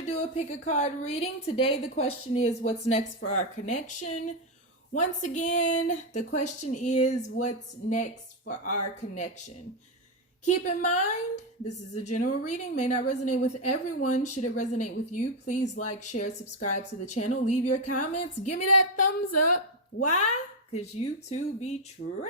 to do a pick a card reading. Today the question is, what's next for our connection? Once again, the question is, what's next for our connection? Keep in mind, this is a general reading, may not resonate with everyone. Should it resonate with you, please like, share, subscribe to the channel, leave your comments, give me that thumbs up. Why? Because you two be tripping.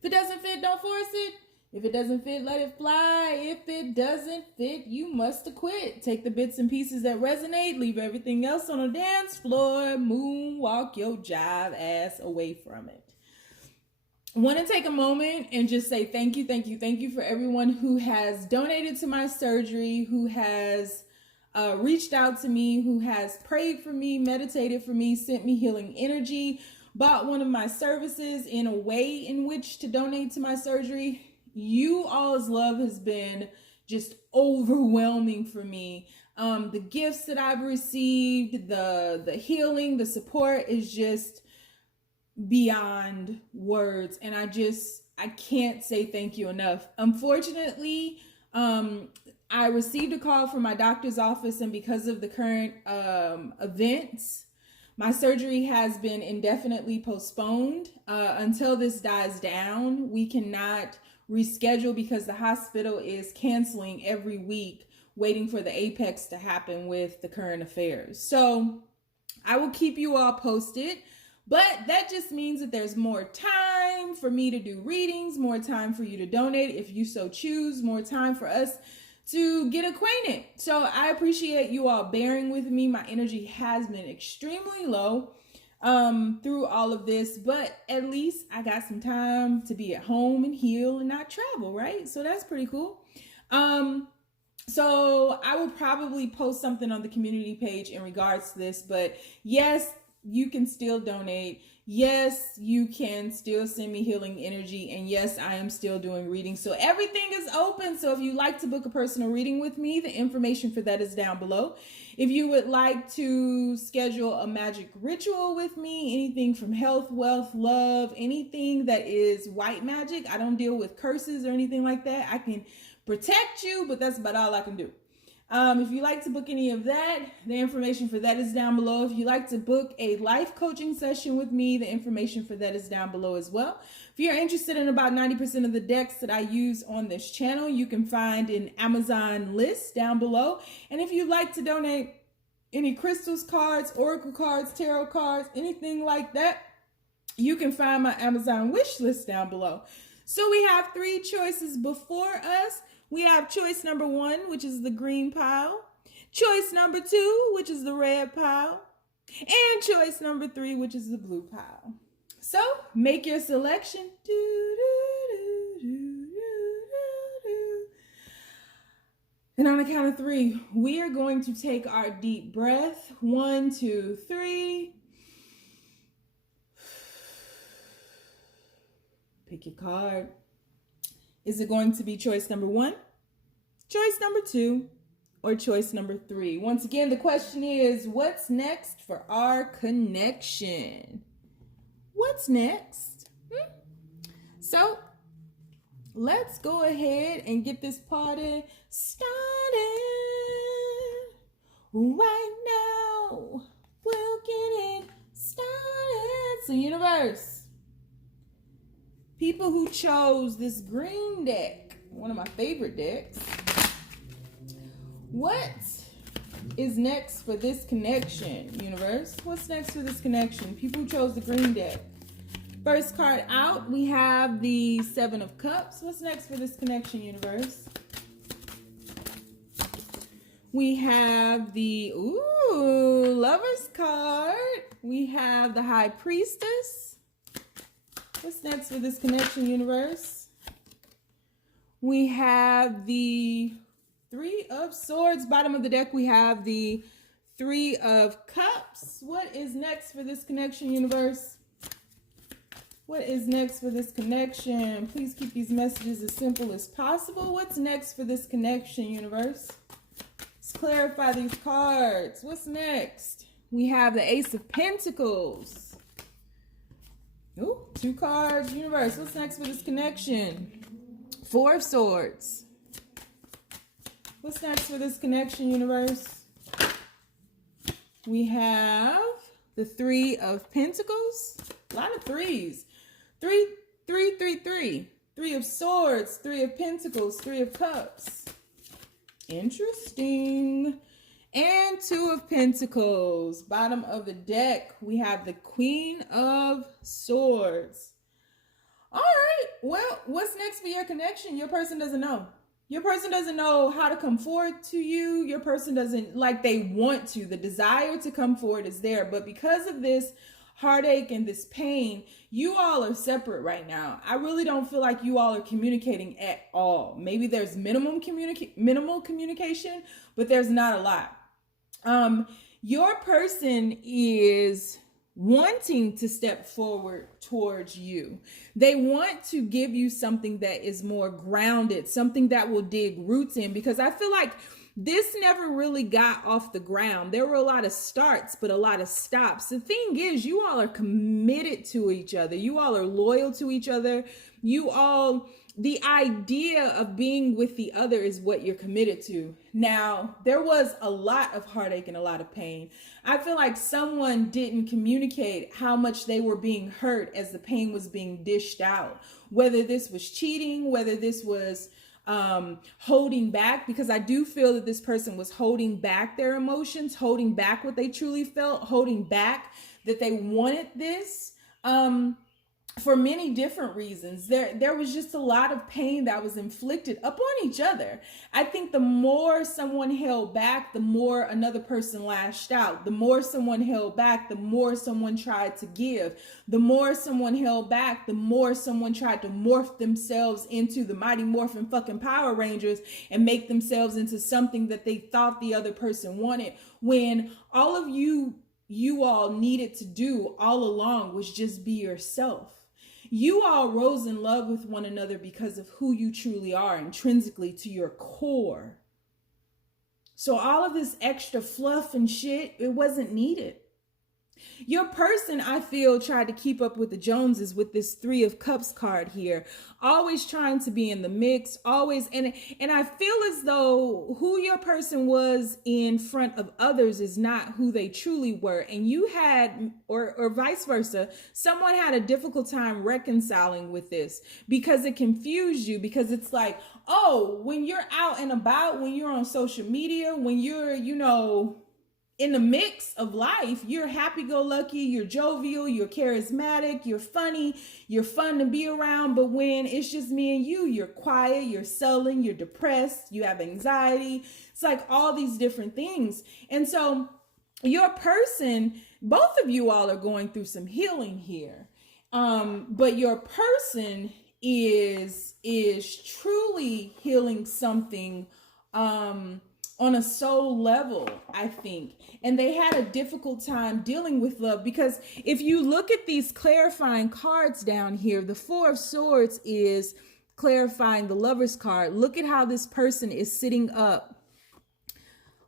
If it doesn't fit, don't force it. If it doesn't fit, let it fly. If it doesn't fit, you must quit. Take the bits and pieces that resonate, leave everything else on the dance floor, moonwalk your jive ass away from it. I want to take a moment and just say thank you for everyone who has donated to my surgery, who has reached out to me, who has prayed for me, meditated for me, sent me healing energy, bought one of my services in a way in which to donate to my surgery. You all's love has been just overwhelming for me. The gifts that I've received, the healing, the support is just beyond words. And I can't say thank you enough. Unfortunately, I received a call from my doctor's office, and because of the current events, my surgery has been indefinitely postponed until this dies down. We cannot reschedule because the hospital is canceling every week, waiting for the apex to happen with the current affairs. So I will keep you all posted. But that just means that there's more time for me to do readings, more time for you to donate if you so choose, more time for us to get acquainted. So I appreciate you all bearing with me. My energy has been extremely low through all of this, but at least I got some time to be at home and heal and not travel, right? So that's pretty cool. So I will probably post something on the community page in regards to this, but yes, you can still donate. Yes, you can still send me healing energy. And yes, I am still doing readings. So everything is open. So if you'd like to book a personal reading with me, the information for that is down below. If you would like to schedule a magic ritual with me, anything from health, wealth, love, anything that is white magic. I don't deal with curses or anything like that. I can protect you, but that's about all I can do. If you like to book any of that, the information for that is down below. If you like to book a life coaching session with me, the information for that is down below as well. If you're interested in about 90% of the decks that I use on this channel, you can find an Amazon list down below. And if you'd like to donate any crystals, cards, oracle cards, tarot cards, anything like that, you can find my Amazon wish list down below. So we have 3 choices before us. We have choice number 1, which is the green pile. Choice number 2, which is the red pile. And choice number 3, which is the blue pile. So make your selection. And on the count of 3, we are going to take our deep breath. 1, 2, 3. Pick your card. Is it going to be choice number 1, choice number 2, or choice number 3? Once again, the question is, what's next for our connection? What's next? So let's go ahead and get this party started right now. We'll get it started. So universe, people who chose this green deck, one of my favorite decks, what is next for this connection, universe? What's next for this connection? People who chose the green deck. First card out, we have the 7 of Cups. What's next for this connection, universe? We have the Lovers card. We have the High Priestess. What's next for this connection, universe? We have the 3 of Swords. Bottom of the deck, we have the 3 of Cups. What is next for this connection, universe? What is next for this connection? Please keep these messages as simple as possible. What's next for this connection, universe? Let's clarify these cards. What's next? We have the Ace of Pentacles. Ooh, 2 cards, universe. What's next for this connection? 4 of Swords. What's next for this connection, universe? We have the Three of Pentacles. A lot of threes. Three. Three of Swords, Three of Pentacles, Three of Cups. Interesting. And Two of Pentacles. Bottom of the deck, we have the Queen of Swords. All right. Well, what's next for your connection? Your person doesn't know. Your person doesn't know how to come forward to you. Your person doesn't, like, they want to. The desire to come forward is there. But because of this heartache and this pain, you all are separate right now. I really don't feel like you all are communicating at all. Maybe there's minimal communication, but there's not a lot. Your person is wanting to step forward towards you. They want to give you something that is more grounded, something that will dig roots in, because I feel like this never really got off the ground. There were a lot of starts, but a lot of stops. The thing is, you all are committed to each other. You all are loyal to each other. The idea of being with the other is what you're committed to. Now, there was a lot of heartache and a lot of pain. I feel like someone didn't communicate how much they were being hurt as the pain was being dished out. Whether this was cheating, whether this was holding back, because I do feel that this person was holding back their emotions, holding back what they truly felt, holding back that they wanted this. For many different reasons. There was just a lot of pain that was inflicted upon each other. I think the more someone held back, the more another person lashed out. The more someone held back, the more someone tried to give. The more someone held back, the more someone tried to morph themselves into the Mighty Morphin fucking Power Rangers and make themselves into something that they thought the other person wanted, when all of you all needed to do all along was just be yourself. You all rose in love with one another because of who you truly are, intrinsically to your core. So all of this extra fluff and shit, it wasn't needed. Your person, I feel, tried to keep up with the Joneses with this Three of Cups card here. Always trying to be in the mix, always. And I feel as though who your person was in front of others is not who they truly were. And you had, or vice versa, someone had a difficult time reconciling with this because it confused you. Because it's like, oh, when you're out and about, when you're on social media, when you're, in the mix of life, you're happy-go-lucky, you're jovial, you're charismatic, you're funny, you're fun to be around. But when it's just me and you, you're quiet, you're sullen, you're depressed, you have anxiety. It's like all these different things. And so your person, both of you all are going through some healing here. But your person is truly healing something, on a soul level, I think. And they had a difficult time dealing with love, because if you look at these clarifying cards down here, the Four of Swords is clarifying the Lover's card. Look at how this person is sitting up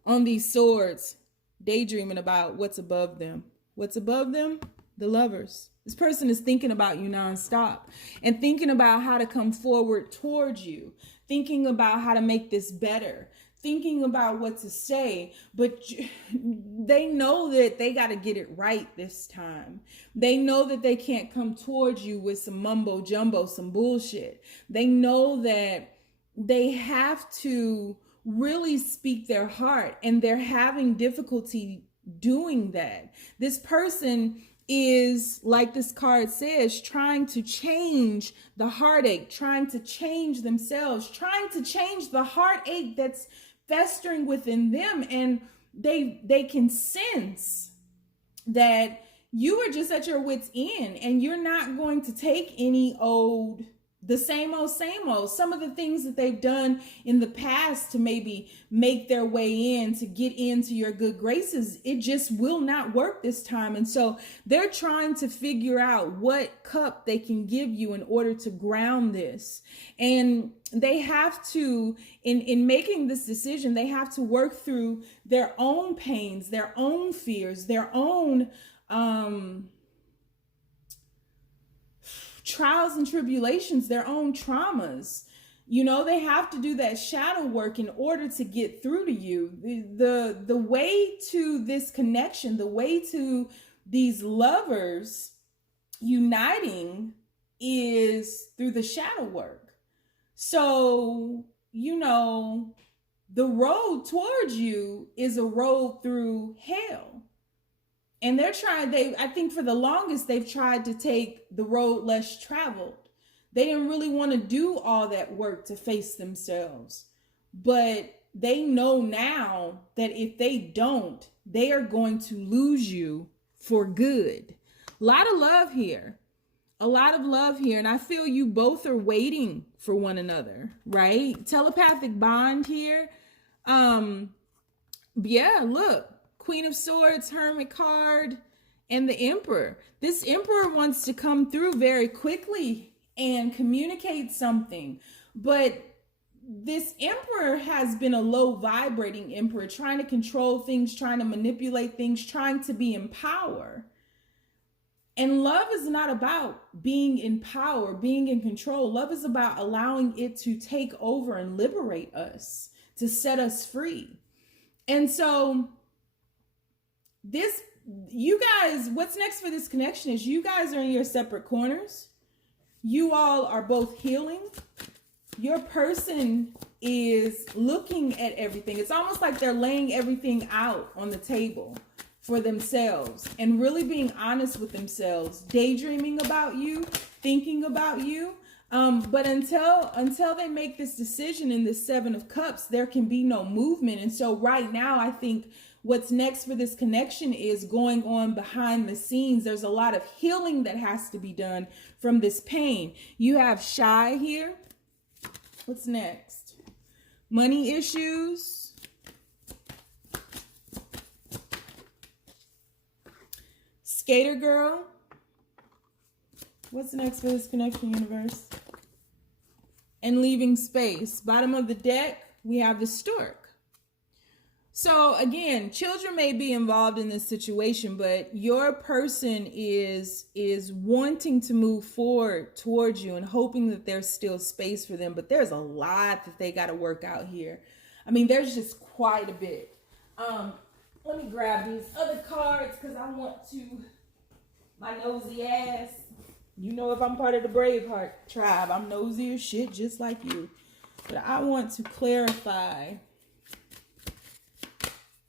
on these swords, daydreaming about what's above them. What's above them? The Lovers. This person is thinking about you nonstop and thinking about how to come forward towards you, thinking about how to make this better, thinking about what to say, but they know that they got to get it right this time. They know that they can't come towards you with some mumbo jumbo, some bullshit. They know that they have to really speak their heart, and they're having difficulty doing that. This person is, like this card says, trying to change the heartache, trying to change themselves, trying to change the heartache that's festering within them. And they can sense that you are just at your wit's end, and you're not going to take any the same old. Some of the things that they've done in the past to maybe make their way in, to get into your good graces, it just will not work this time. And so they're trying to figure out what cup they can give you in order to ground this. And they have to, in making this decision, they have to work through their own pains, their own fears, their own trials and tribulations, their own traumas. You know, they have to do that shadow work in order to get through to you. The way to this connection, the way to these lovers uniting is through the shadow work. So, you know, the road towards you is a road through hell. And I think for the longest, they've tried to take the road less traveled. They didn't really want to do all that work to face themselves. But they know now that if they don't, they are going to lose you for good. A lot of love here. A lot of love here. And I feel you both are waiting for one another, right? Telepathic bond here. Yeah, look. Queen of Swords, Hermit card, and the Emperor. This Emperor wants to come through very quickly and communicate something. But this Emperor has been a low vibrating Emperor, trying to control things, trying to manipulate things, trying to be in power. And love is not about being in power, being in control. Love is about allowing it to take over and liberate us, to set us free. And so you guys, what's next for this connection is you guys are in your separate corners. You all are both healing. Your person is looking at everything. It's almost like they're laying everything out on the table for themselves and really being honest with themselves, daydreaming about you, thinking about you. But until they make this decision in the Seven of Cups, there can be no movement. And so right now, I think what's next for this connection is going on behind the scenes. There's a lot of healing that has to be done from this pain. You have shy here. What's next? Money issues. Skater girl. What's next for this connection, universe? And leaving space. Bottom of the deck, we have the stork. So again, children may be involved in this situation, but your person is wanting to move forward towards you and hoping that there's still space for them. But there's a lot that they got to work out here. I mean, there's just quite a bit. Let me grab these other cards because I want to, my nosy ass. You know, if I'm part of the Braveheart tribe, I'm nosy as shit just like you. But I want to clarify.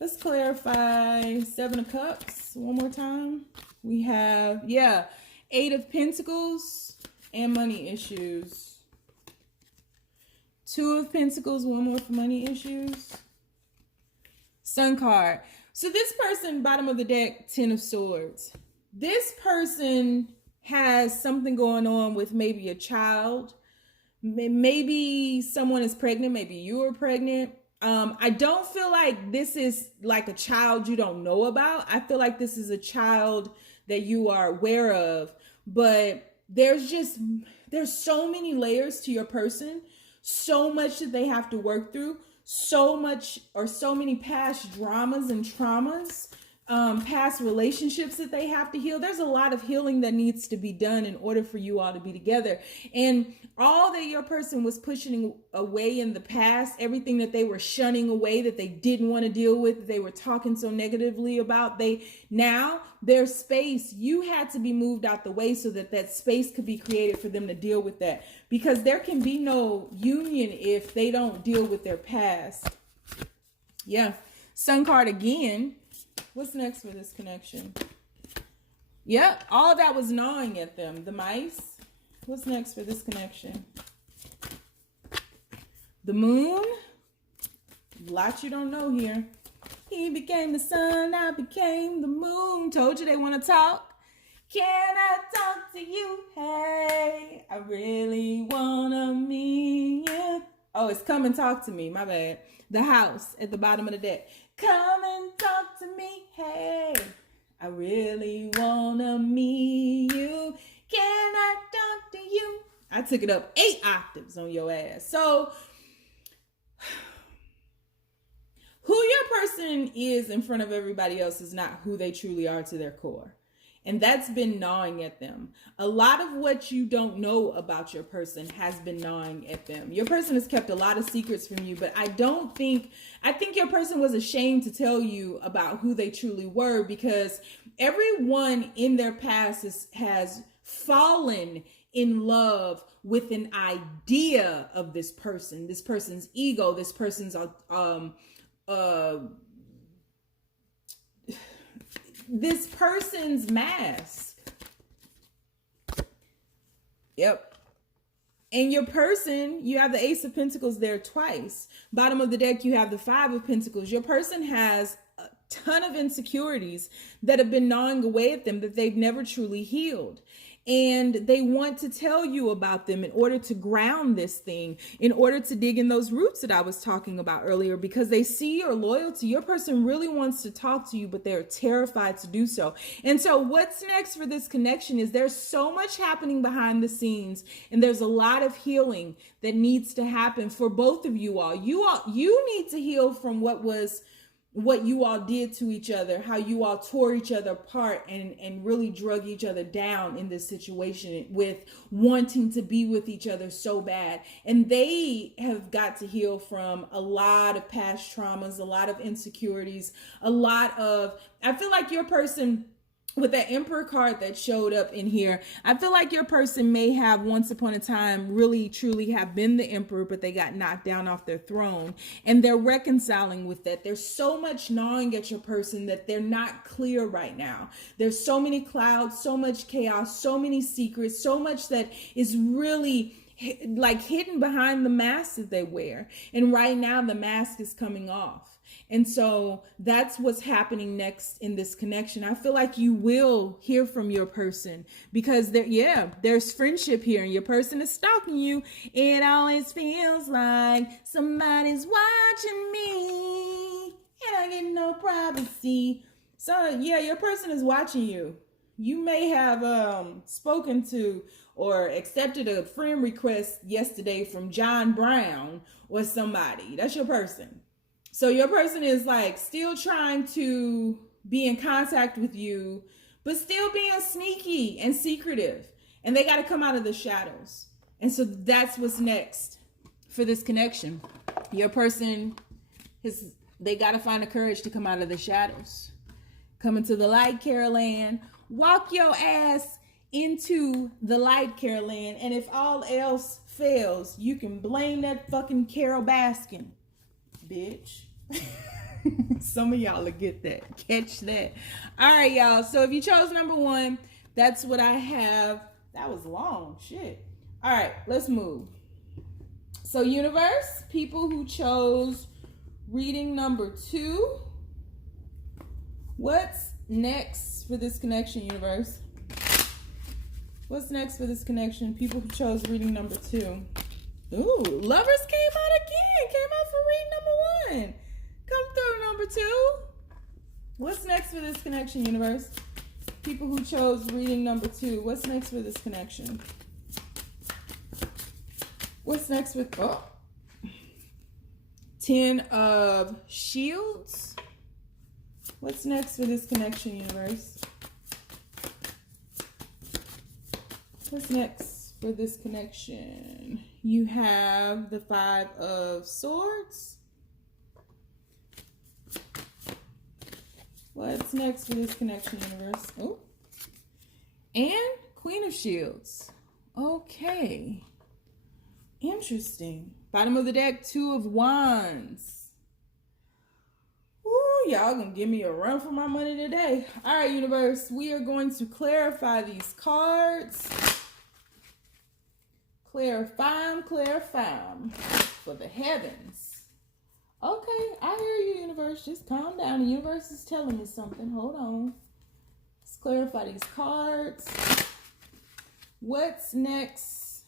Let's clarify Seven of Cups one more time. We have, Eight of Pentacles and money issues. Two of Pentacles, one more for money issues. Sun card. So this person, bottom of the deck, Ten of Swords. This person has something going on with maybe a child. Maybe someone is pregnant. Maybe you are pregnant. I don't feel like this is like a child you don't know about. I feel like this is a child that you are aware of. But there's so many layers to your person. So much that they have to work through. So many past dramas and traumas. Past relationships that they have to heal. There's a lot of healing that needs to be done in order for you all to be together. And all that your person was pushing away in the past, everything that they were shunning away, that they didn't want to deal with, that they were talking so negatively about, their space, you had to be moved out the way so that that space could be created for them to deal with that. Because there can be no union if they don't deal with their past. Yeah. Sun card again. What's next for this connection? Yep, all that was gnawing at them. The mice. What's next for this connection? The moon. A lot you don't know here. He became the sun, I became the moon. Told you they want to talk. Can I talk to you? Hey, I really want to meet you. Oh, it's come and talk to me. My bad. The house at the bottom of the deck. Come and talk to me, hey, I really wanna meet you. Can I talk to you? I took it up 8 octaves on your ass. So, who your person is in front of everybody else is not who they truly are to their core. And that's been gnawing at them. A lot of what you don't know about your person has been gnawing at them. Your person has kept a lot of secrets from you, but I think your person was ashamed to tell you about who they truly were, because everyone in their past has fallen in love with an idea of this person's ego, this person's this person's mask. Yep. And your person, you have the Ace of Pentacles there twice. Bottom of the deck, you have the Five of Pentacles. Your person has a ton of insecurities that have been gnawing away at them that they've never truly healed. And they want to tell you about them in order to ground this thing, in order to dig in those roots that I was talking about earlier, because they see your loyalty. Your person really wants to talk to you, but they're terrified to do so. And so what's next for this connection is there's so much happening behind the scenes, and there's a lot of healing that needs to happen for both of you all. You need to heal from what you all did to each other, how you all tore each other apart and really drug each other down in this situation with wanting to be with each other so bad. And they have got to heal from a lot of past traumas, a lot of insecurities, I feel like your person, with that Emperor card that showed up in here, I feel like your person may have once upon a time really truly have been the emperor, but they got knocked down off their throne, and they're reconciling with that. There's so much gnawing at your person that they're not clear right now. There's so many clouds, so much chaos, so many secrets, so much that is really like hidden behind the mask that they wear. And right now the mask is coming off. And so that's what's happening next in this connection. I feel like you will hear from your person, because there's friendship here, and your person is stalking you. It always feels like somebody's watching me and I get no privacy. So yeah, your person is watching you. You may have spoken to or accepted a friend request yesterday from John Brown or somebody. That's your person. So your person is like still trying to be in contact with you, but still being sneaky and secretive. And they got to come out of the shadows. And so that's what's next for this connection. Your person they got to find the courage to come out of the shadows. Come into the light, Carol Ann. Walk your ass into the light, Carol Ann. And if all else fails, you can blame that fucking Carol Baskin. Bitch. Some of y'all will get that. Catch that. All right, y'all. So if you chose number 1, that's what I have. That was long. Shit. All right, let's move. So universe, people who chose reading number 2, what's next for this connection, universe? What's next for this connection? People who chose reading number 2. Ooh, lovers came out again. Came out for reading number 1. Come through, number 2. What's next for this connection, universe? People who chose reading number 2. What's next for this connection? What's next with 10 of Shields? What's next for this connection, universe? What's next for this connection? You have the 5 of Swords. What's next for this connection, universe? Oh, and Queen of Shields. Okay. Interesting. Bottom of the deck, 2 of Wands. Ooh, y'all gonna give me a run for my money today. All right, universe, we are going to clarify these cards. Clarify them for the heavens. Okay, I hear you, universe. Just calm down. The universe is telling me something. Hold on. Let's clarify these cards. What's next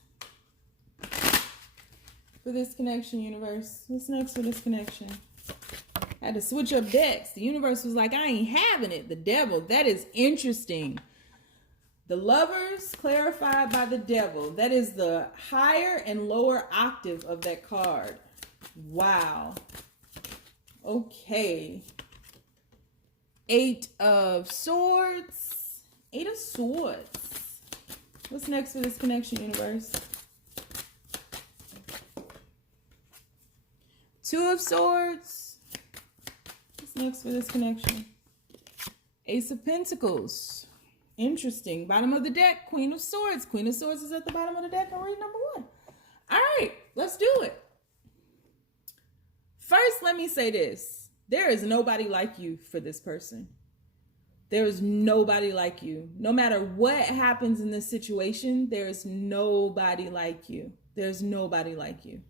for this connection, universe? What's next for this connection? I had to switch up decks. The universe was like, I ain't having it. The devil. That is interesting. The lovers clarified by the devil. That is the higher and lower octave of that card. Wow. Okay. 8 of Swords Eight of Swords. What's next for this connection, universe? Two of Swords. What's next for this connection? Ace of Pentacles. Interesting. Bottom of the deck, Queen of Swords. Queen of Swords is at the bottom of the deck on read number 1. All right, let's do it. First, let me say this. There is nobody like you for this person. There is nobody like you. No matter what happens in this situation, there is nobody like you. There's nobody like you.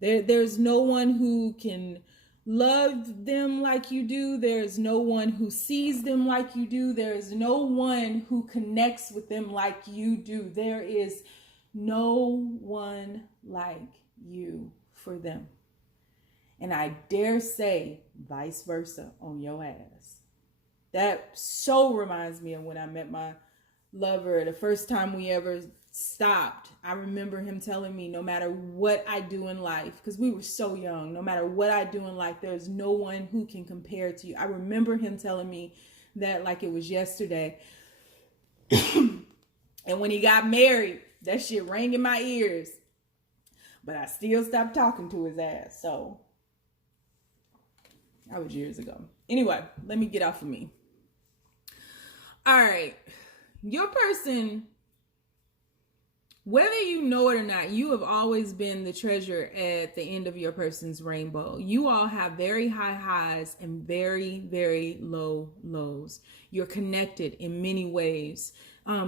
There's no one who can love them like you do. There's no one who sees them like you do. There is no one who connects with them like you do. There is no one like you for them. And I dare say vice versa on your ass. That so reminds me of when I met my lover. The first time we ever stopped, I remember him telling me, no matter what I do in life, because we were so young, no matter what I do in life, there's no one who can compare to you. I remember him telling me that like it was yesterday. And when he got married, that shit rang in my ears. But I still stopped talking to his ass. So that was years ago. Anyway, let me get off of me. All right. Your person, whether you know it or not, you have always been the treasure at the end of your person's rainbow. You all have very high highs and very, very low lows. You're connected in many ways.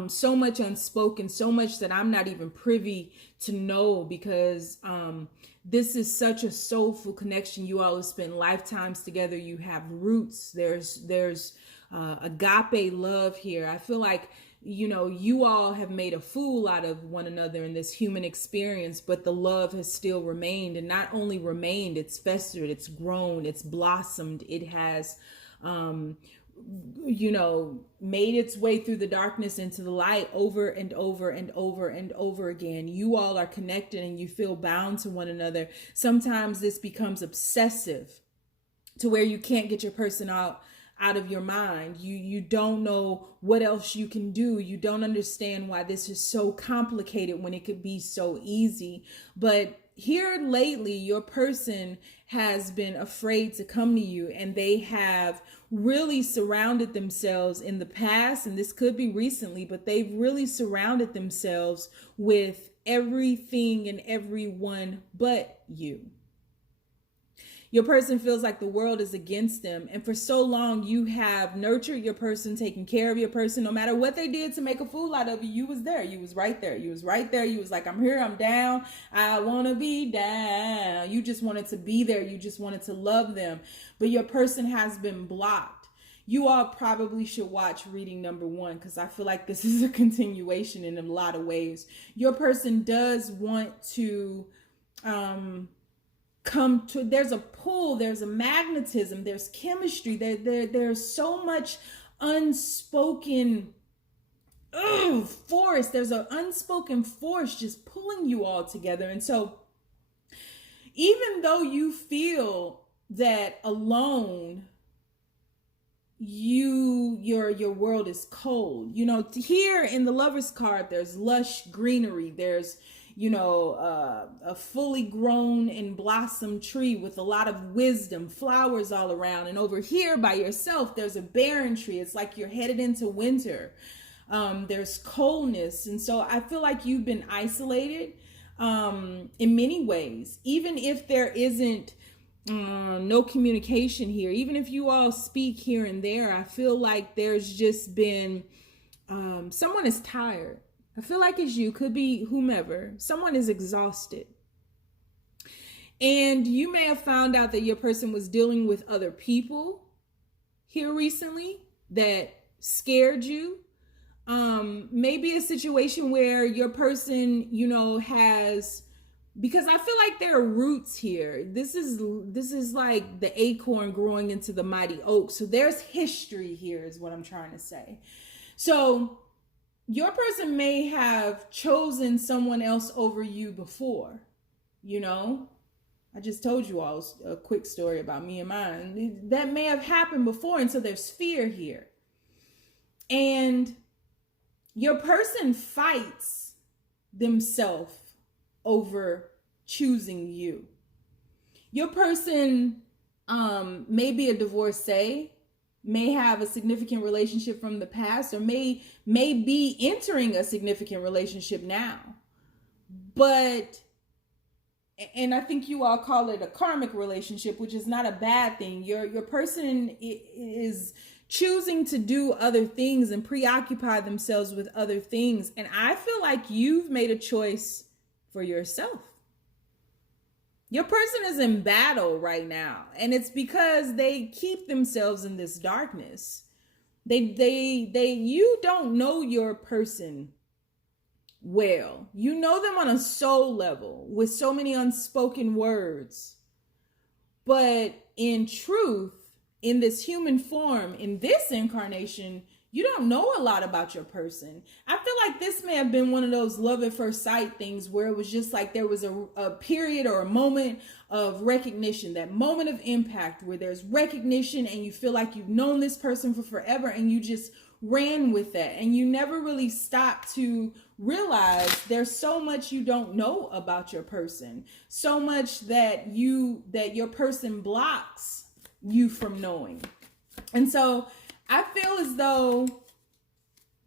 So much unspoken, so much that I'm not even privy to know, because this is such a soulful connection. You all have spent lifetimes together. You have roots. There's agape love here. I feel like, you know, you all have made a fool out of one another in this human experience, but the love has still remained, and not only remained, it's festered, it's grown, it's blossomed, it has, you know, made its way through the darkness into the light over and over and over and over again. You all are connected and you feel bound to one another. Sometimes this becomes obsessive to where you can't get your person out of your mind. You don't know what else you can do. You don't understand why this is so complicated when it could be so easy. But here lately, your person has been afraid to come to you, and they have really surrounded themselves in the past, and this could be recently, but they've really surrounded themselves with everything and everyone but you. Your person feels like the world is against them. And for so long, you have nurtured your person, taken care of your person. No matter what they did to make a fool out of you, you was there. You was right there. You was right there. You was like, I'm here, I'm down. I want to be down. You just wanted to be there. You just wanted to love them. But your person has been blocked. You all probably should watch reading number 1, because I feel like this is a continuation in a lot of ways. Your person does want to come to, there's a pull, there's a magnetism, there's chemistry, there's so much unspoken force. There's an unspoken force just pulling you all together. And so even though you feel that alone, your world is cold, you know, here in the Lover's card, there's lush greenery, there's, you know, a fully grown and blossomed tree with a lot of wisdom, flowers all around. And over here by yourself, there's a barren tree. It's like you're headed into winter. There's coldness. And so I feel like you've been isolated in many ways, even if there isn't no communication here. Even if you all speak here and there, I feel like there's just been, someone is tired. I feel like it's you, could be whomever. Someone is exhausted. And you may have found out that your person was dealing with other people here recently that scared you. Maybe a situation where your person, you know, has, because I feel like there are roots here. This is like the acorn growing into the mighty oak. So there's history here is what I'm trying to say. So your person may have chosen someone else over you before, you know. I just told you all a quick story about me and mine. That may have happened before, and so there's fear here. And your person fights themselves over choosing you. Your person may be a divorcee, may have a significant relationship from the past, or may be entering a significant relationship now. But, and I think you all call it a karmic relationship, which is not a bad thing. Your person is choosing to do other things and preoccupy themselves with other things. And I feel like you've made a choice for yourself. Your person is in battle right now, and it's because they keep themselves in this darkness. You don't know your person well. You know them on a soul level with so many unspoken words. But in truth, in this human form, in this incarnation, you don't know a lot about your person. I feel like this may have been one of those love at first sight things where it was just like there was a period or a moment of recognition, that moment of impact where there's recognition and you feel like you've known this person for forever and you just ran with that. And you never really stopped to realize there's so much you don't know about your person, so much that your person blocks you from knowing. And so I feel as though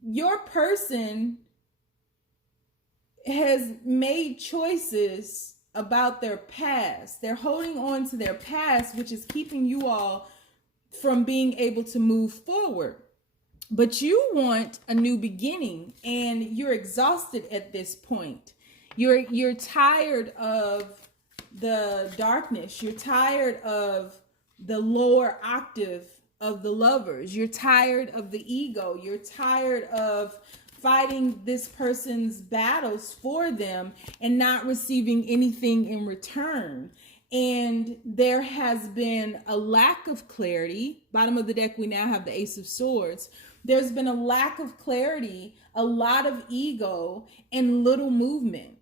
your person has made choices about their past. They're holding on to their past, which is keeping you all from being able to move forward. But you want a new beginning, and you're exhausted at this point. You're tired of the darkness. You're tired of the lower octave of the lovers. You're tired of the ego. You're tired of fighting this person's battles for them and not receiving anything in return. And there has been a lack of clarity. Bottom of the deck, we now have the Ace of Swords. There's been a lack of clarity, a lot of ego, and little movement.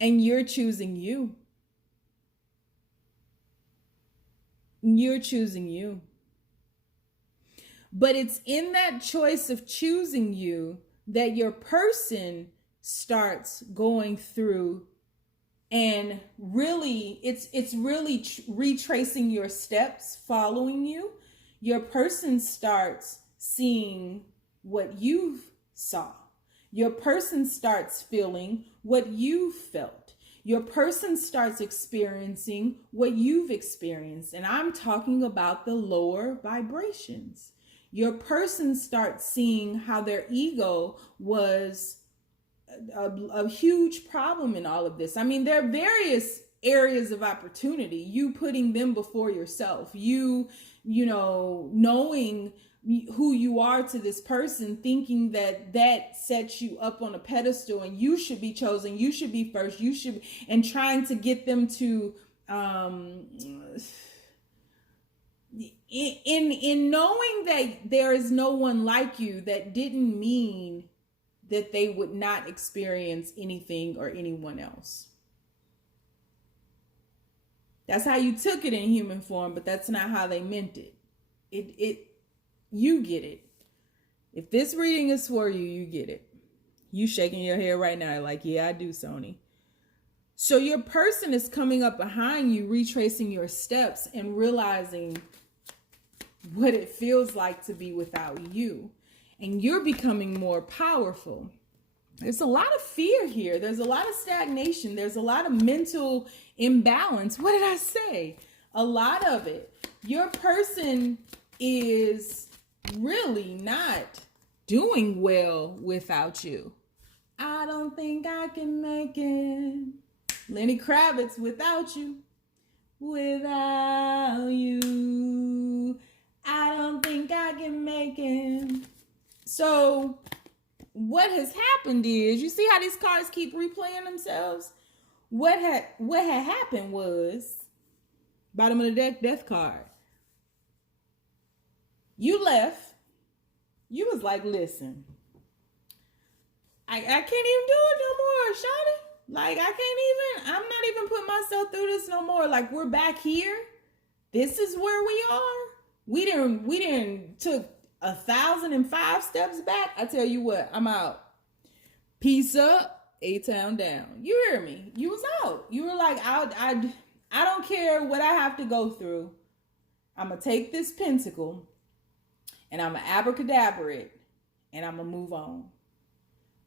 And you're choosing you. You're choosing you. But it's in that choice of choosing you that your person starts going through, and really it's really retracing your steps, following you. Your person starts seeing what you've saw. Your person starts feeling what you felt. Your person starts experiencing what you've experienced. And I'm talking about the lower vibrations. Your person starts seeing how their ego was a huge problem in all of this. I mean, there are various areas of opportunity. You putting them before yourself. You knowing who you are to this person, thinking that sets you up on a pedestal and you should be chosen, you should be first, and trying to get them to in knowing that there is no one like you, that didn't mean that they would not experience anything or anyone else. That's how you took it in human form, but that's not how they meant it. You get it. If this reading is for you, you get it. You shaking your head right now like, yeah, I do, Sony. So your person is coming up behind you, retracing your steps and realizing what it feels like to be without you. And you're becoming more powerful. There's a lot of fear here. There's a lot of stagnation. There's a lot of mental imbalance. What did I say? A lot of it. Your person is really not doing well without you. I don't think I can make it. Lenny Kravitz, without you. Without you, I don't think I can make it. So what has happened is, you see how these cards keep replaying themselves? What had happened was, bottom of the deck, death card. You left. You was like, listen, I can't even do it no more, shawty. Like, I'm not even putting myself through this no more. Like, we're back here. This is where we are. We didn't took 1,005 steps back, I tell you what, I'm out. Peace up, A-Town down. You hear me? You was out. You were like, I don't care what I have to go through. I'm going to take this pentacle and I'm going to abracadabra it and I'm going to move on.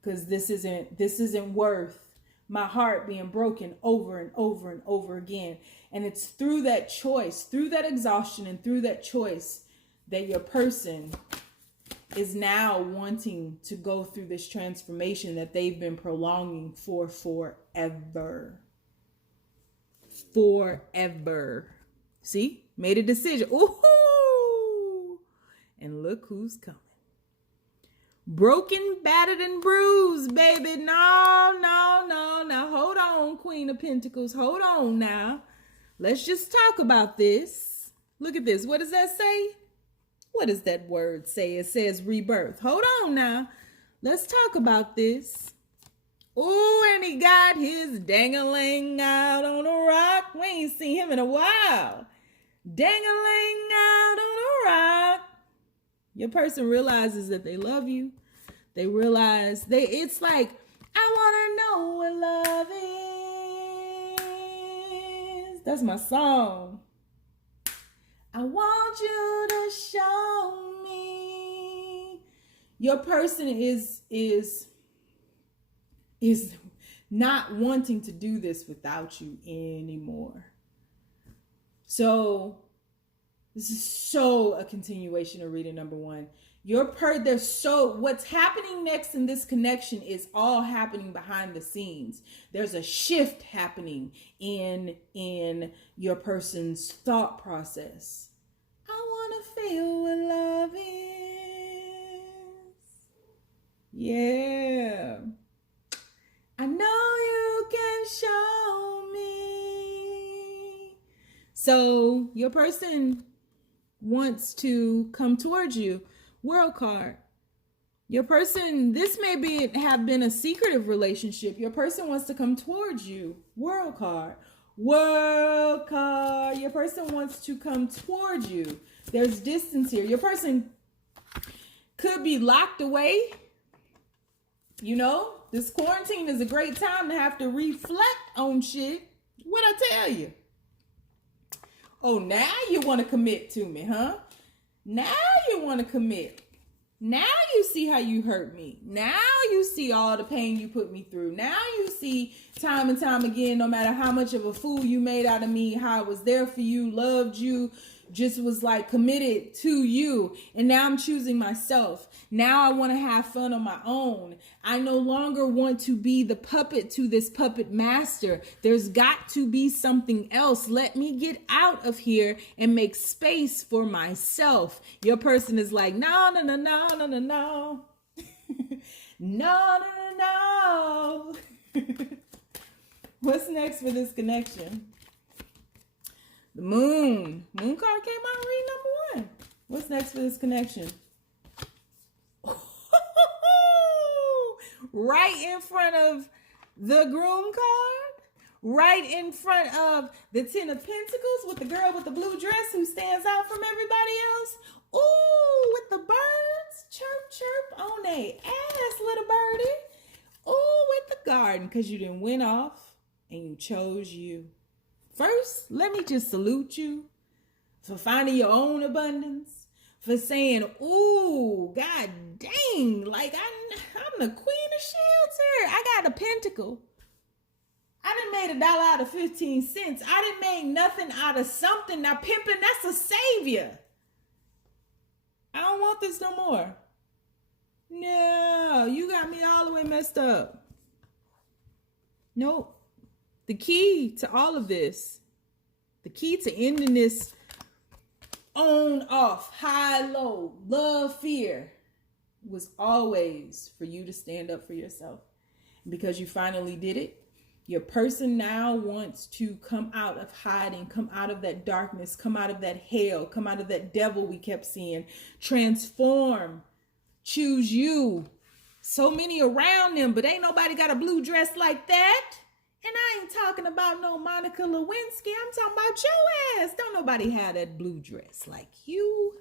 Because this isn't worth my heart being broken over and over and over again. And it's through that choice, through that exhaustion and through that choice that your person is now wanting to go through this transformation that they've been prolonging for forever. Forever. See? Made a decision. Ooh! And look who's coming. Broken, battered, and bruised, baby. No. Now, hold on, Queen of Pentacles. Hold on now. Let's just talk about this. Look at this. What does that say? What does that word say? It says rebirth. Hold on now. Let's talk about this. Oh, and he got his dang-a-ling out on a rock. We ain't seen him in a while. Dang-a-ling out on a rock. Your person realizes that they love you. They realize it's like, I want to know what love is. That's my song. I want you to show me. Your person is not wanting to do this without you anymore. So this is so a continuation of reading number one. What's happening next in this connection is all happening behind the scenes. There's a shift happening in your person's thought process. I want to feel what love is. Yeah. I know you can show me. So your person wants to come towards you. World card. Your person, this may have been a secretive relationship. Your person wants to come towards you. World card. World card. Your person wants to come towards you. There's distance here. Your person could be locked away. You know, this quarantine is a great time to have to reflect on shit. What'd I tell you? Oh, now you want to commit to me, huh? Now you want to commit. Now you see how you hurt me. Now you see all the pain you put me through. Now you see time and time again, no matter how much of a fool you made out of me, how I was there for you, loved you, just was like committed to you. And now I'm choosing myself. Now I want to have fun on my own. I no longer want to be the puppet to this puppet master. There's got to be something else. Let me get out of here and make space for myself. Your person is like, no. No. What's next for this connection? The moon. Moon card came out read number one. What's next for this connection? Right in front of the groom card. Right in front of the Ten of Pentacles with the girl with the blue dress who stands out from everybody else. Ooh, with the birds. Chirp, chirp on they ass, little birdie. Ooh, with the garden, because you done went off and you chose you. First, let me just salute you for finding your own abundance, for saying, ooh, god dang, like I'm the queen of shields here. I got a pentacle. I done made $1 out of 15 cents. I done made nothing out of something. Now pimping, that's a savior. I don't want this no more. No, you got me all the way messed up. Nope. The key to all of this, the key to ending this on, off, high, low, love, fear, was always for you to stand up for yourself. And because you finally did it, your person now wants to come out of hiding, come out of that darkness, come out of that hell, come out of that devil we kept seeing, transform, choose you. So many around them, but ain't nobody got a blue dress like that. And I ain't talking about no Monica Lewinsky. I'm talking about your ass. Don't nobody have that blue dress like you.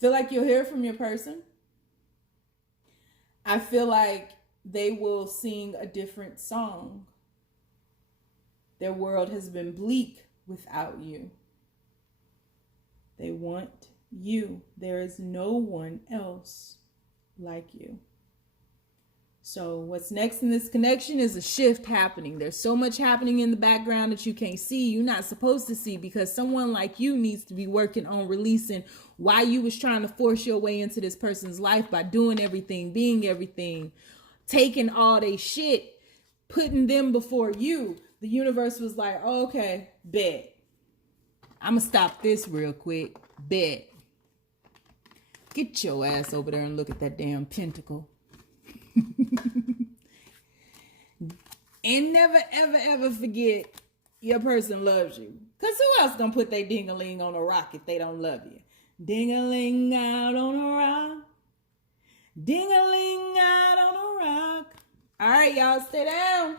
Feel like you'll hear from your person. I feel like they will sing a different song. Their world has been bleak without you. They want you. There is no one else like you. So what's next in this connection is a shift happening. There's so much happening in the background that you can't see. You're not supposed to see, because someone like you needs to be working on releasing why you was trying to force your way into this person's life by doing everything, being everything, taking all they shit, putting them before you. The universe was like, oh, okay, bet. I'm going to stop this real quick. Bet. Get your ass over there and look at that damn pentacle. And never, ever, ever forget your person loves you. Because who else gonna put their ding-a-ling on a rock if they don't love you? Ding-a-ling out on a rock. Ding-a-ling out on a rock. All right, y'all, stay down.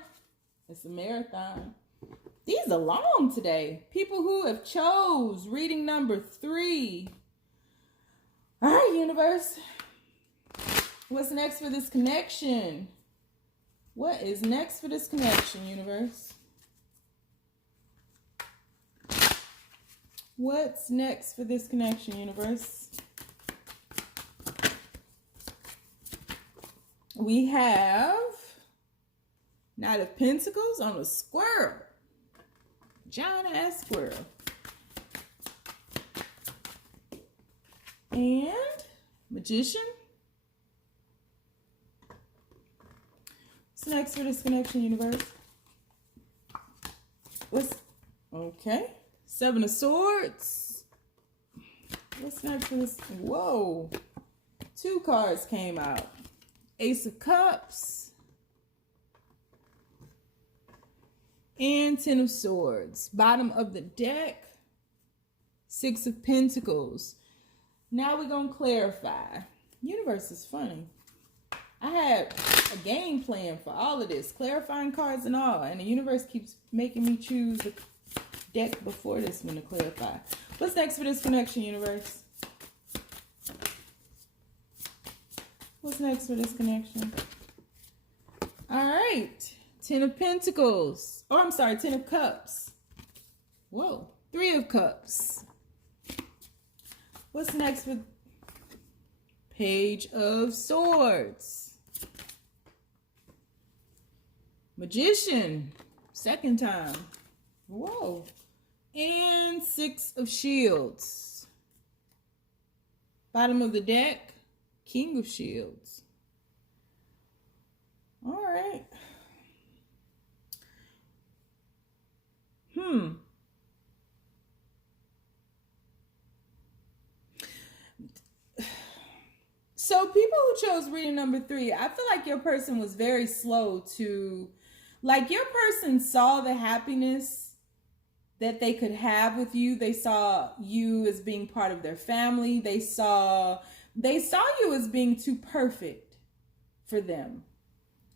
It's a marathon. These are long today. People who have chose reading number 3. All right, universe. What's next for this connection? What is next for this connection, universe? What's next for this connection, universe? We have Knight of Pentacles on a squirrel. Giant ass squirrel. And Magician. What's next for this connection, universe? Okay. 7 of Swords. What's next for this? Whoa. 2 cards came out. Ace of Cups. And 10 of Swords. Bottom of the deck. 6 of Pentacles. Now we're going to clarify. Universe is funny. I had a game plan for all of this, clarifying cards and all, and the universe keeps making me choose the deck before this one to clarify. What's next for this connection, universe? What's next for this connection? All right. 10 of Pentacles. Oh, I'm sorry, 10 of Cups. Whoa. 3 of Cups. What's next for Page of Swords? Magician, 2nd time. Whoa. And 6 of Shields. Bottom of the deck, King of Shields. All right. So people who chose reading number 3, I feel like your person was very slow to, like, your person saw the happiness that they could have with you. They saw you as being part of their family. They saw you as being too perfect for them.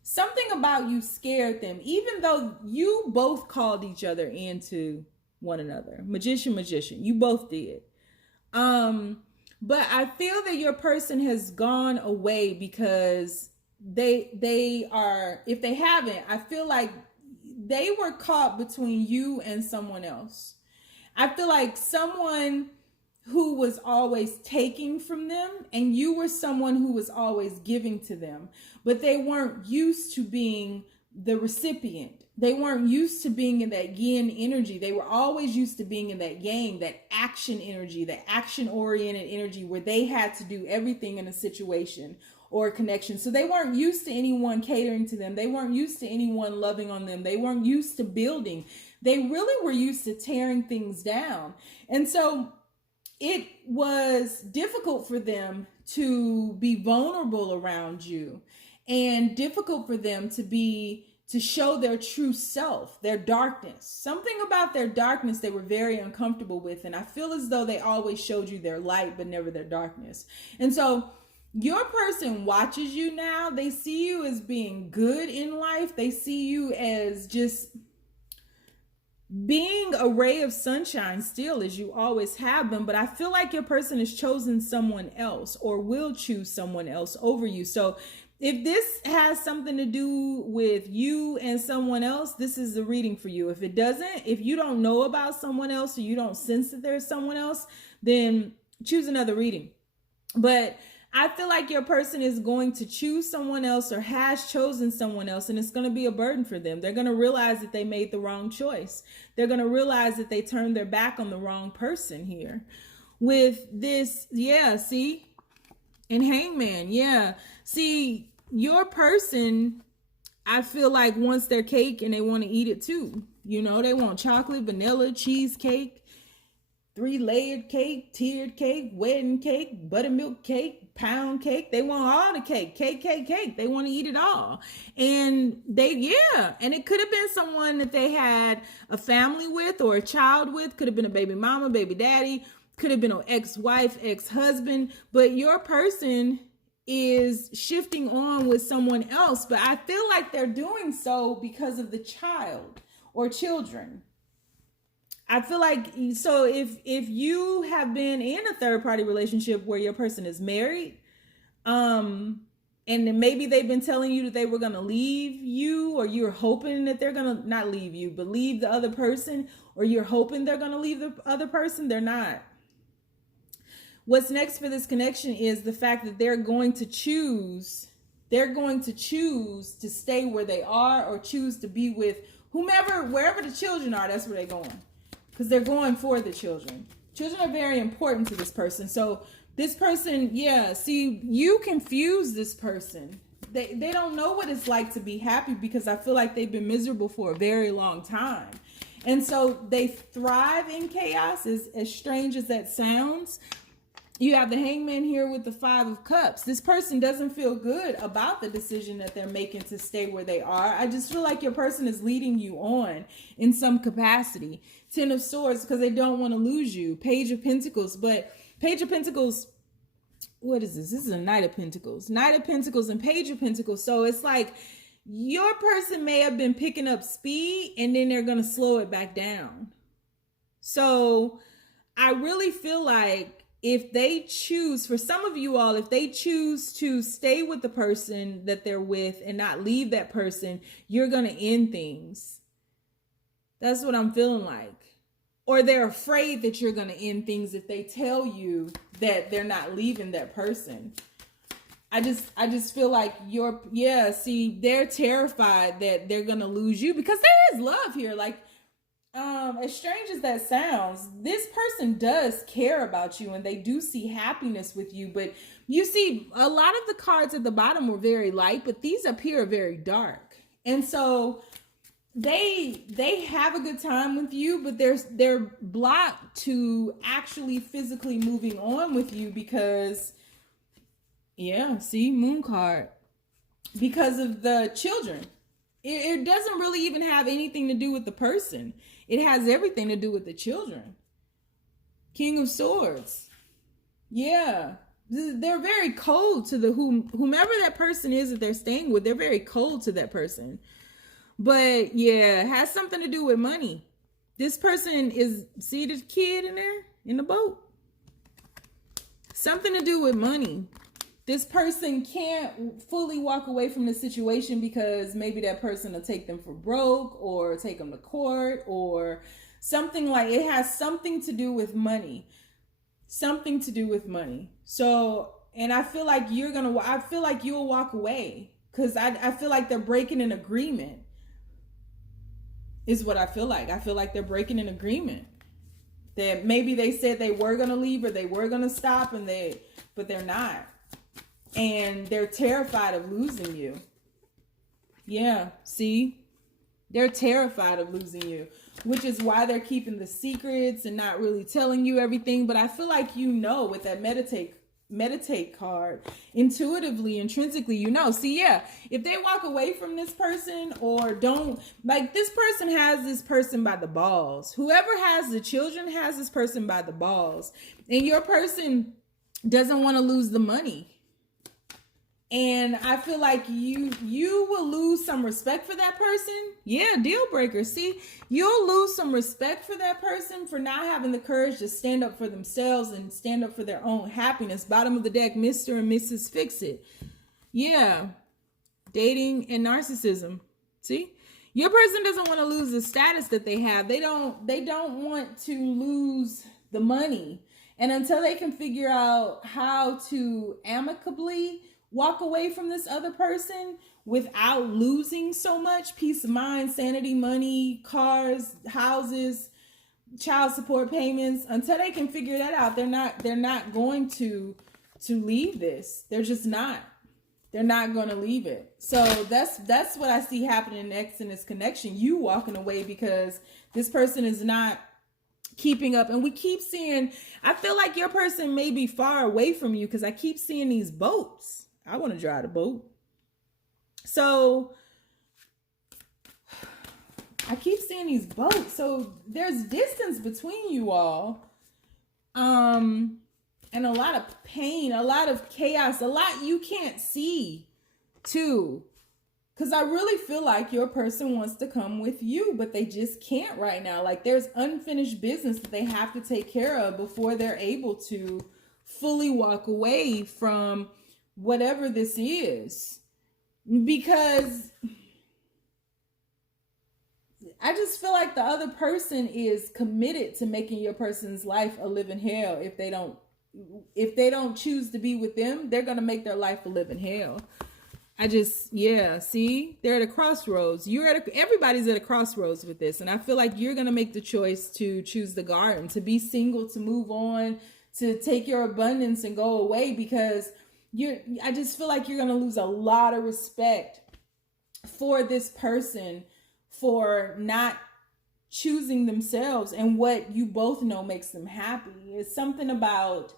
Something about you scared them, even though you both called each other into one another. Magician, magician. You both did. But I feel that your person has gone away because they are, if they haven't, I feel like they were caught between you and someone else. I feel like someone who was always taking from them, and you were someone who was always giving to them, but they weren't used to being the recipient. They weren't used to being in that yin energy. They were always used to being in that yang, that action energy, that action-oriented energy where they had to do everything in a situation or a connection. So they weren't used to anyone catering to them. They weren't used to anyone loving on them. They weren't used to building. They really were used to tearing things down. And so it was difficult for them to be vulnerable around you, and difficult for them to show their true self, their darkness. Something about their darkness they were very uncomfortable with. And I feel as though they always showed you their light, but never their darkness. And so your person watches you now. They see you as being good in life. They see you as just being a ray of sunshine still, as you always have been, but I feel like your person has chosen someone else or will choose someone else over you. So if this has something to do with you and someone else, this is the reading for you. If it doesn't, if you don't know about someone else or you don't sense that there's someone else, then choose another reading. But I feel like your person is going to choose someone else or has chosen someone else, and it's going to be a burden for them. They're going to realize that they made the wrong choice. They're going to realize that they turned their back on the wrong person here. With this, yeah, see? And Hangman, yeah. See, your person, I feel like wants their cake and they want to eat it too. You know, they want chocolate, vanilla, cheesecake, 3-layered cake, tiered cake, wedding cake, buttermilk cake, pound cake. They want all the cake. They want to eat it all. And and it could have been someone that they had a family with or a child with. Could have been a baby mama, baby daddy. Could have been an ex-wife, ex-husband. But your person is shifting on with someone else. But I feel like they're doing so because of the child or children. I feel like, so if you have been in a third party relationship where your person is married, and then maybe they've been telling you that they were going to leave you, or you're hoping that they're going to not leave you, but leave the other person, or you're hoping they're going to leave the other person, they're not. What's next for this connection is the fact that they're going to choose to stay where they are or choose to be with whomever, wherever the children are, that's where they're going. Because they're going for the children. Children are very important to this person. So this person, yeah, see, you confuse this person. They don't know what it's like to be happy because I feel like they've been miserable for a very long time. And so they thrive in chaos, as strange as that sounds. You have the Hangman here with the 5 of Cups. This person doesn't feel good about the decision that they're making to stay where they are. I just feel like your person is leading you on in some capacity. 10 of Swords, because they don't want to lose you. Page of Pentacles. But Page of Pentacles, what is this? This is a Knight of Pentacles. Knight of Pentacles and Page of Pentacles. So it's like your person may have been picking up speed and then they're going to slow it back down. So I really feel like if they choose, for some of you all, if they choose to stay with the person that they're with and not leave that person, you're going to end things. That's what I'm feeling like. Or they're afraid that you're going to end things if they tell you that they're not leaving that person. I just feel like they're terrified that they're going to lose you because there is love here. Like, as strange as that sounds, this person does care about you and they do see happiness with you. But you see, a lot of the cards at the bottom were very light, but these up here are very dark. And so they have a good time with you, but they're blocked to actually physically moving on with you because, see, Moon card, because of the children. It doesn't really even have anything to do with the person. It has everything to do with the children. King of Swords. Yeah. They're very cold to whomever that person is that they're staying with. They're very cold to that person. But yeah, it has something to do with money. This person see the kid in there in the boat? Something to do with money. This person can't fully walk away from the situation because maybe that person will take them for broke or take them to court or something. Like it has something to do with money. Something to do with money. So, and I feel like I feel like you'll walk away because I feel like they're breaking an agreement. Is what I feel like. I feel like they're breaking an agreement. That maybe they said they were going to leave or they were going to stop but they're not. And they're terrified of losing you. Yeah, see? They're terrified of losing you, which is why they're keeping the secrets and not really telling you everything. But I feel like with that meditate card, intuitively, intrinsically, see, if they walk away from this person or don't, like this person has this person by the balls. Whoever has the children has this person by the balls. And your person doesn't want to lose the money. And I feel like you will lose some respect for that person. Yeah, deal breaker. See, you'll lose some respect for that person for not having the courage to stand up for themselves and stand up for their own happiness. Bottom of the deck, Mr. and Mrs. Fix-It. Yeah, dating and narcissism. See, your person doesn't want to lose the status that they have. They don't want to lose the money. And until they can figure out how to amicably walk away from this other person without losing so much peace of mind, sanity, money, cars, houses, child support payments, until they can figure that out, they're not going to leave this. They're just not. They're not going to leave it. So that's what I see happening next in this connection. You walking away because this person is not keeping up. And we keep seeing, I feel like your person may be far away from you because I keep seeing these boats. I want to drive the boat. So I keep seeing these boats. So there's distance between you all. And a lot of pain, a lot of chaos, a lot you can't see too. Because I really feel like your person wants to come with you, but they just can't right now. Like there's unfinished business that they have to take care of before they're able to fully walk away from whatever this is. Because I just feel like the other person is committed to making your person's life a living hell. If they don't choose to be with them, they're going to make their life a living hell. See, they're at a crossroads. Everybody's at a crossroads with this. And I feel like you're going to make the choice to choose the garden, to be single, to move on, to take your abundance and go away, because I just feel like you're going to lose a lot of respect for this person for not choosing themselves and what you both know makes them happy. It's something about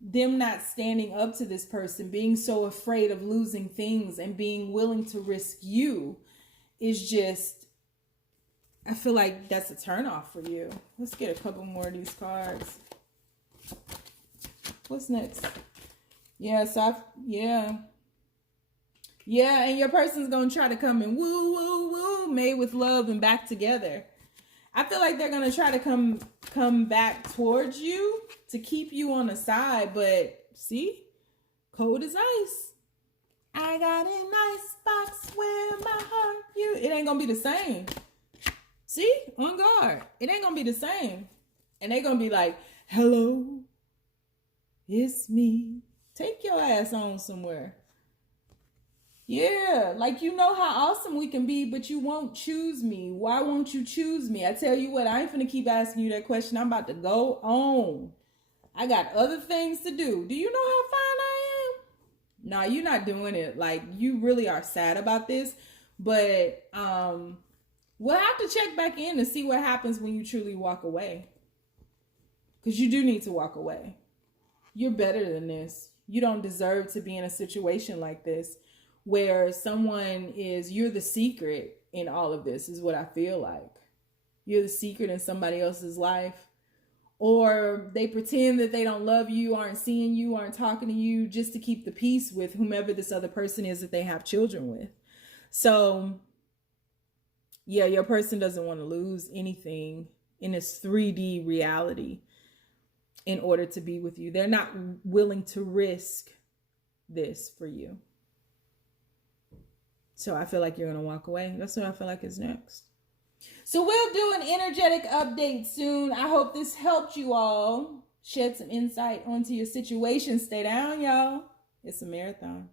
them not standing up to this person, being so afraid of losing things and being willing to risk you is just, I feel like that's a turnoff for you. Let's get a couple more of these cards. What's next? Yeah, and your person's going to try to come and woo, woo, woo, made with love and back together. I feel like they're going to try to come back towards you to keep you on the side, but see, cold as ice. I got a nice box where my heart, it ain't going to be the same. See, on guard. It ain't going to be the same. And they're going to be like, hello, it's me. Take your ass on somewhere. Yeah, like you know how awesome we can be, but you won't choose me. Why won't you choose me? I tell you what, I ain't finna keep asking you that question. I'm about to go on. I got other things to do. Do you know how fine I am? Nah, you're not doing it. Like, you really are sad about this. But we'll have to check back in to see what happens when you truly walk away. Because you do need to walk away. You're better than this. You don't deserve to be in a situation like this where you're the secret in all of this, is what I feel like. You're the secret in somebody else's life. Or they pretend that they don't love you, aren't seeing you, aren't talking to you, just to keep the peace with whomever this other person is that they have children with. So, yeah, your person doesn't want to lose anything in this 3D reality in order to be with you. They're not willing to risk this for you. So I feel like you're going to walk away. That's what I feel like is next. So we'll do an energetic update soon. I hope this helped you all shed some insight onto your situation. Stay down, y'all. It's a marathon.